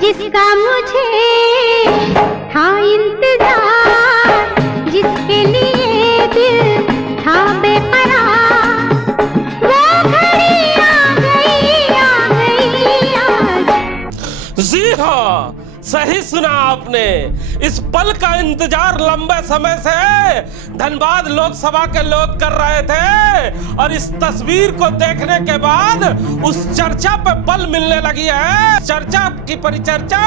जिसका मुझे था इंतजार, जिसके लिए दिल था बेकरार, वो घड़ी आ गई, आ गई, आ गई। जी हाँ, सही सुना आपने। इस पल का इंतजार लंबे समय से धनबाद लोकसभा के लोग कर रहे थे और इस तस्वीर को देखने के बाद उस चर्चा पे बल मिलने लगी है। चर्चा की परिचर्चा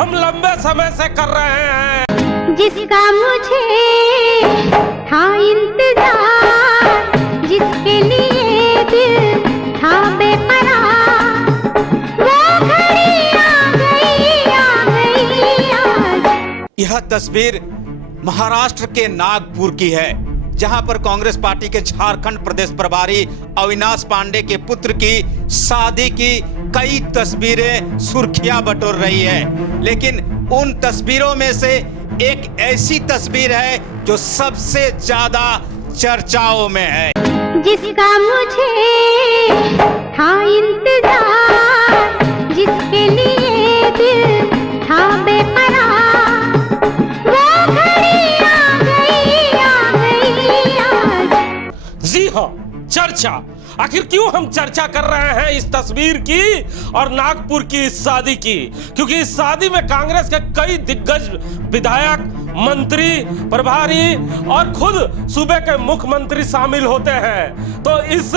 हम लंबे समय से कर रहे हैं। जिसका मुझे था इंतजार, जिसके लिए दिल था बेकरार, वो घड़ी आ गई, आ गई, आ गई। यह तस्वीर महाराष्ट्र के नागपुर की है, जहां पर कांग्रेस पार्टी के झारखंड प्रदेश प्रभारी अविनाश पांडे के पुत्र की शादी की कई तस्वीरें सुर्खियां बटोर रही है। लेकिन उन तस्वीरों में से एक ऐसी तस्वीर है जो सबसे ज्यादा चर्चाओं में है। जिसका मुझे था इंतजार, जिसके लिए दिल था बेकरार, वो घड़ी आ गई, आ गई, आ गई। जी हाँ, चर्चा। आखिर क्यों हम चर्चा कर रहे हैं इस तस्वीर की और नागपुर की इस शादी की? क्योंकि इस शादी में कांग्रेस के कई दिग्गज विधायक, मंत्री, प्रभारी और खुद सूबे के मुख्यमंत्री शामिल होते हैं, तो इस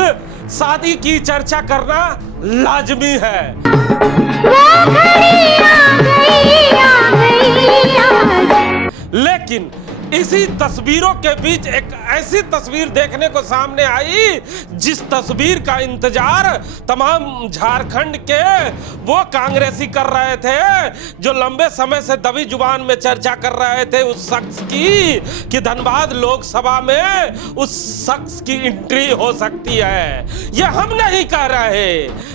शादी की चर्चा करना लाजमी है। वो घड़ी आ गई, आ गई, आ गई। लेकिन इसी तस्वीरों के बीच एक ऐसी तस्वीर देखने को सामने आई जिस तस्वीर का इंतजार तमाम झारखंड के वो कांग्रेसी कर रहे थे, जो लंबे समय से दबी जुबान में चर्चा कर रहे थे उस शख्स की कि धनबाद लोकसभा में उस शख्स की एंट्री हो सकती है। ये हम नहीं कह रहे,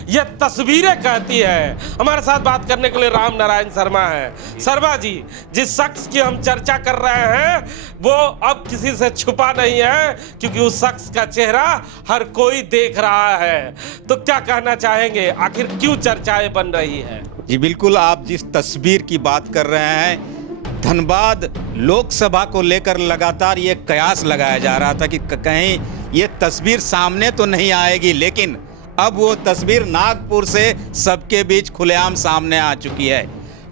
ये तस्वीरें कहती है। हमारे साथ बात करने के लिए राम नारायण शर्मा है। शर्मा जी, जिस शख्स की हम चर्चा कर रहे हैं वो अब किसी से छुपा नहीं है, क्योंकि उस शख्स का चेहरा हर कोई देख रहा है। तो क्या कहना चाहेंगे, आखिर क्यों चर्चाएं बन रही है? जी बिल्कुल, आप जिस तस्वीर की बात कर रहे हैं, धनबाद लोकसभा को लेकर लगातार ये कयास लगाया जा रहा था कि कहीं ये तस्वीर सामने तो नहीं आएगी, लेकिन अब वो तस्वीर नागपुर से सबके बीच खुलेआम सामने आ चुकी है।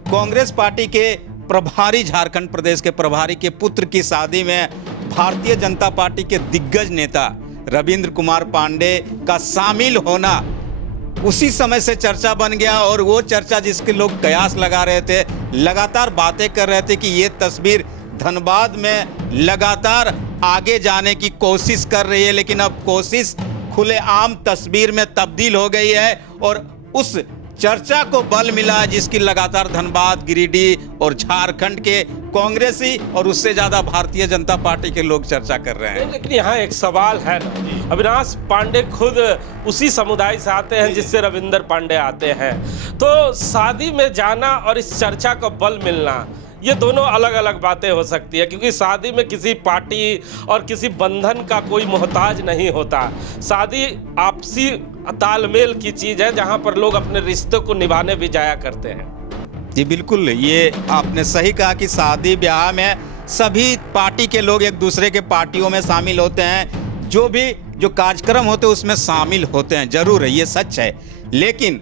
कांग्रेस पार्टी के प्रभारी, झारखंड प्रदेश के प्रभारी के पुत्र की शादी में भारतीय जनता पार्टी के दिग्गज नेता रविंद्र कुमार पांडे का शामिल होना उसी समय से चर्चा बन गया। और वो चर्चा जिसके लोग कयास लगा रहे थे, लगातार बातें कर रहे थे कि ये तस्वीर धनबाद में लगातार आगे जाने की कोशिश कर रही है, लेकिन अब कोशिश खुलेआम तस्वीर में तब्दील हो गई है और उस चर्चा को बल मिला जिसकी लगातार धनबाद, गिरिडीह और झारखंड के कांग्रेसी और उससे ज्यादा भारतीय जनता पार्टी के लोग चर्चा कर रहे हैं। लेकिन यहाँ एक सवाल है ना, अविनाश पांडे खुद उसी समुदाय से आते हैं जिससे रविंद्र पांडे आते हैं, तो शादी में जाना और इस चर्चा को बल मिलना, ये दोनों अलग अलग बातें हो सकती है। क्योंकि शादी में किसी पार्टी और किसी बंधन का कोई मोहताज नहीं होता। शादी आपसी तालमेल की चीज है, जहां पर लोग अपने रिश्तों को निभाने भी जाया करते हैं। जी बिल्कुल, ये आपने सही कहा कि शादी ब्याह में सभी पार्टी के लोग एक दूसरे के पार्टियों में शामिल होते हैं, जो कार्यक्रम होते हैं उसमें शामिल होते हैं, जरूर है, ये सच है। लेकिन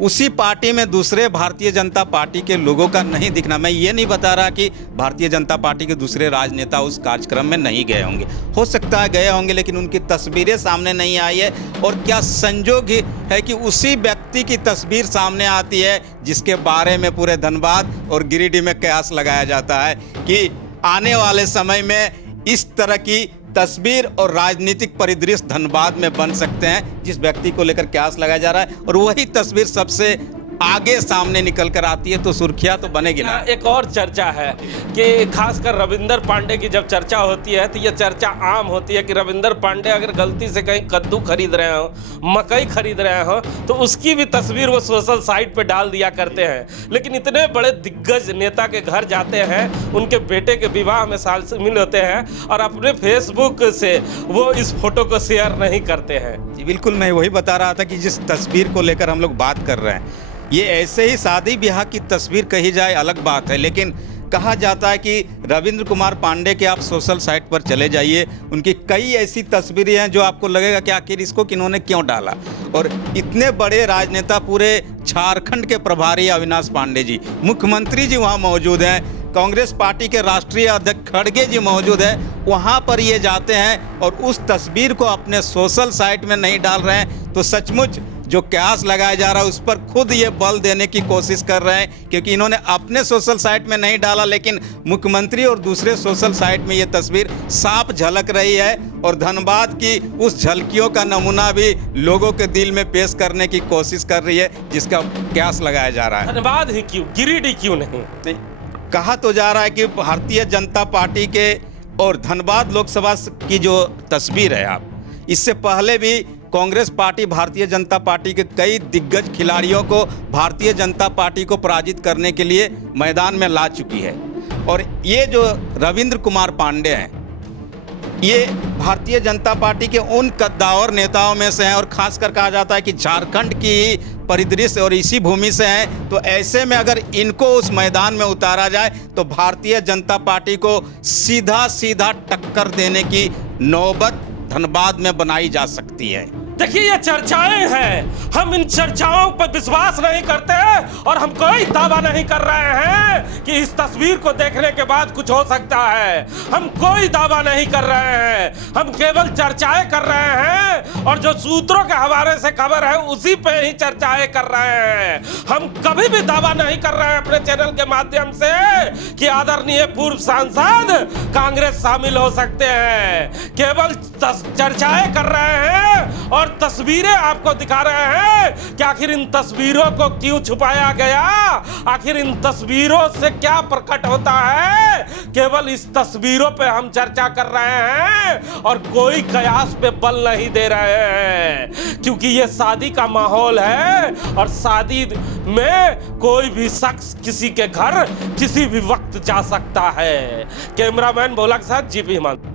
उसी पार्टी में दूसरे भारतीय जनता पार्टी के लोगों का नहीं दिखना, मैं ये नहीं बता रहा कि भारतीय जनता पार्टी के दूसरे राजनेता उस कार्यक्रम में नहीं गए होंगे, हो सकता है गए होंगे, लेकिन उनकी तस्वीरें सामने नहीं आई है। और क्या संजोग है कि उसी व्यक्ति की तस्वीर सामने आती है जिसके बारे में पूरे धनबाद और गिरिडीह में कयास लगाया जाता है कि आने वाले समय में इस तरह की तस्वीर और राजनीतिक परिदृश्य धनबाद में बन सकते हैं, जिस व्यक्ति को लेकर कयास लगाया जा रहा है। और वही तस्वीर सबसे आगे सामने निकल कर आती है तो सुर्खियां तो बनेगी ना। एक और चर्चा है कि खासकर रविंद्र पांडे की जब चर्चा होती है तो ये चर्चा आम होती है कि रविंद्र पांडे अगर गलती से कहीं कद्दू खरीद रहे हो, मकई खरीद रहे हो, तो उसकी भी तस्वीर वो सोशल साइट पे डाल दिया करते हैं। लेकिन इतने बड़े दिग्गज नेता के घर जाते हैं, उनके बेटे के विवाह में शामिल होते हैं और अपने फेसबुक से वो इस फोटो को शेयर नहीं करते हैं। जी बिल्कुल, मैं वही बता रहा था कि जिस तस्वीर को लेकर हम लोग बात कर रहे हैं, ये ऐसे ही शादी ब्याह की तस्वीर कही जाए अलग बात है, लेकिन कहा जाता है कि रविंद्र कुमार पांडे के आप सोशल साइट पर चले जाइए, उनकी कई ऐसी तस्वीरें हैं जो आपको लगेगा कि आखिर इसको किन्होंने क्यों डाला। और इतने बड़े राजनेता, पूरे झारखंड के प्रभारी अविनाश पांडे जी, मुख्यमंत्री जी वहाँ मौजूद हैं, कांग्रेस पार्टी के राष्ट्रीय अध्यक्ष खड़गे जी मौजूद हैं, वहाँ पर ये जाते हैं और उस तस्वीर को अपने सोशल साइट में नहीं डाल रहे हैं, तो सचमुच जो कयास लगाया जा रहा है उस पर खुद ये बल देने की कोशिश कर रहे हैं, क्योंकि इन्होंने अपने सोशल साइट में नहीं डाला, लेकिन मुख्यमंत्री और दूसरे सोशल साइट में ये तस्वीर साफ झलक रही है और धनबाद की उस झलकियों का नमूना भी लोगों के दिल में पेश करने की कोशिश कर रही है, जिसका कयास लगाया जा रहा है। धनबाद ही क्यों, गिरिडीह क्यों नहीं? कहा तो जा रहा है कि भारतीय जनता पार्टी के और धनबाद लोकसभा की जो तस्वीर है, आप इससे पहले भी कांग्रेस पार्टी भारतीय जनता पार्टी के कई दिग्गज खिलाड़ियों को भारतीय जनता पार्टी को पराजित करने के लिए मैदान में ला चुकी है। और ये जो रविंद्र कुमार पांडे हैं, ये भारतीय जनता पार्टी के उन कद्दावर नेताओं में से हैं और खासकर कहा जाता है कि झारखंड की परिदृश्य और इसी भूमि से हैं। तो ऐसे में अगर इनको उस मैदान में उतारा जाए तो भारतीय जनता पार्टी को सीधा सीधा टक्कर देने की नौबत धनबाद में बनाई जा सकती है। देखिए, ये चर्चाएं हैं, हम इन चर्चाओं पर विश्वास नहीं करते और हम कोई दावा नहीं कर रहे हैं कि इस तस्वीर को देखने के बाद कुछ हो सकता है। हम कोई दावा नहीं कर रहे हैं, हम केवल चर्चाएं कर रहे हैं और जो सूत्रों के हवाले से खबर है उसी पे ही चर्चाएं कर रहे हैं। हम कभी भी दावा नहीं कर रहे हैं अपने चैनल के माध्यम से कि आदरणीय पूर्व सांसद कांग्रेस शामिल हो सकते हैं, केवल चर्चाएं कर रहे हैं और तस्वीरें आपको दिखा रहे हैं कि आखिर इन तस्वीरों को क्यों छुपाया गया, आखिर इन तस्वीरों से क्या प्रकट होता है। केवल इस तस्वीरों पे हम चर्चा कर रहे हैं और कोई कयास पे बल नहीं दे रहे हैं, क्योंकि ये शादी का माहौल है और शादी में कोई भी शख्स किसी के घर किसी भी वक्त जा सकता है। कैमरामैन भोला के साथ जीपी हिमांशु।